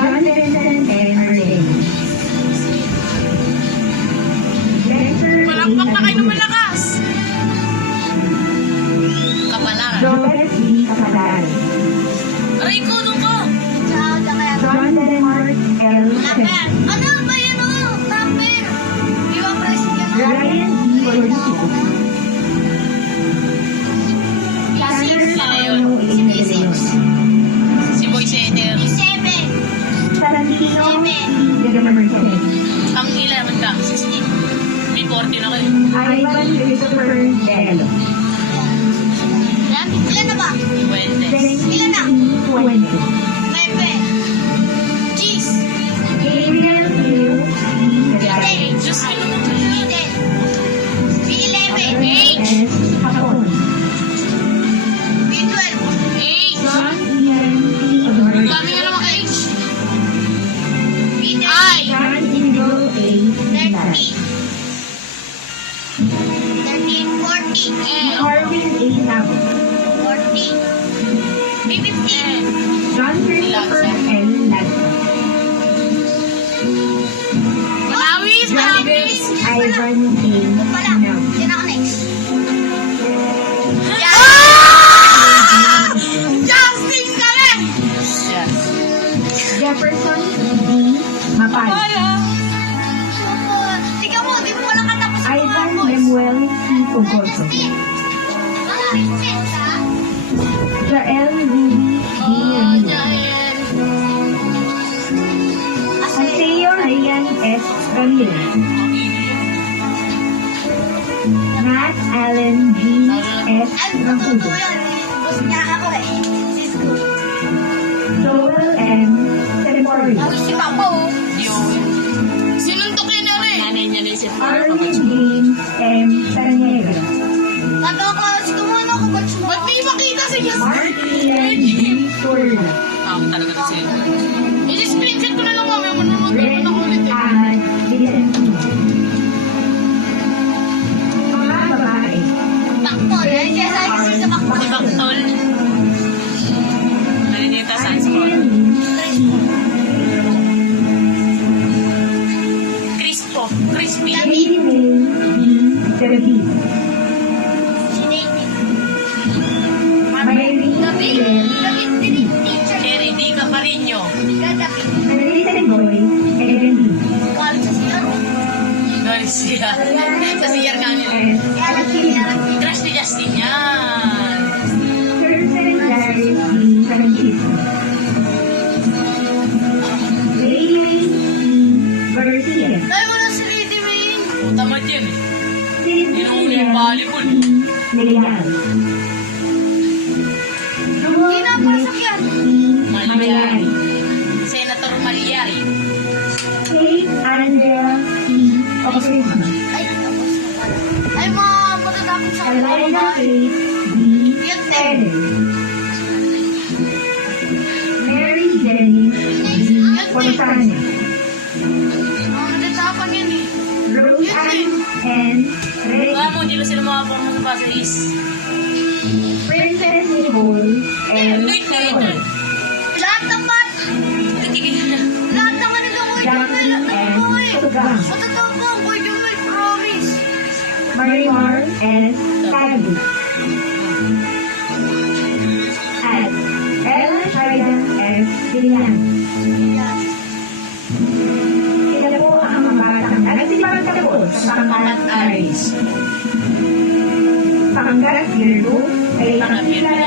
John Vincent and Arlene. Lester Palakpak na kayo ng malakas. Kapalaran. Lopez B. Kapalaran. Aray ko, doon ko. John Denmark L. Session. Ano ba yun o? Number. Di ba president? Ryan D. Corso. Sila yun. Si Boy Setter. 7. Tarantino C. Gagamerson. Ang ilan ka? 16. May 40 na kayo. Ivan Christopher Bello. Ilan na ba? Fuentes. Ilan na? Puente. 9. Cheese. Gabriel Hill C. Gagarin. Diyos ko. B11. S. Hapon. B12. John Ian C. Honor. Dami nga naman H. B13. Ay! John Indigo A. Pilar. 13. 14. Corwin A. Nabo. 14. B15. John Christopher L. Lanza. Manawis! Manawis! Ivan A. Pala. Nabo. Sino ako next? Ah! Justin kami! Yes. Jefferson D. Mapay. Tingnan mo, di mo walang katapos ang mga Ivan boys. Lemuel C. Pugoso. Jael Ruby D. Ramírez. Aseo Ryan S. Ramirez. Matt Allen G. S. Rahudo. Gusto niya ako eh. Joel M. Teremorio. Si Papa oh. Yun. Sinuntok yun na rin. Nanay niya na isip. Armin James M. Saraniega. Sabi ko, kumuna ako, ba't mo? Ba't di makita si Justin? Mark Ian G. Turner. Ako talaga kasi. I-screenshot ko na lang kami. Manonood Ren ako ulit eh. Ahmad Vicentino. Mga babae. Takto. Dahil siya sa kasi sa bakto. Si Baktol. Naninita Sansport. Crispo. Crispy. Lady May D. David. Si David. Mary David. Claire. David. Teacher. Cherry D. Caparino. David. Marisa Boy. Ellen D. College sa siya. Garcia. Sa siyar namin. S. Alcina. Crush ni Justin yan. Sir Larry D. Francisco. Leylay C. Garcia. Dahil mo na si Lady Wayne. Tamad yan eh. Cynthia Inuuli yung volleyball. C. Leal. Hindi na pasakyan. Mayari. Senator Maliari. Kate Angela C. Oksima. Ay, tapos na pala. Ay, mga matatapos sa Alina Kate D. Yun din. Ellen. Mary Jenny D. Fontana. Mga matatapan yun eh. Rose Ann N. Ray. Kaya mo, hindi na sila makapang sa is. Princess Nicole L. Salvador. Lahat naman. Titigil na. Lahat naman nila ko Jackie N. Tugang. Matatapang ko yung may promise. Marimar S. Tagu. At Ella Shaida S. Dilian. Sila po ang mga batang nagsisimang katapos sa Pangkalat Aris. Pangkalat Girdo ay makakilala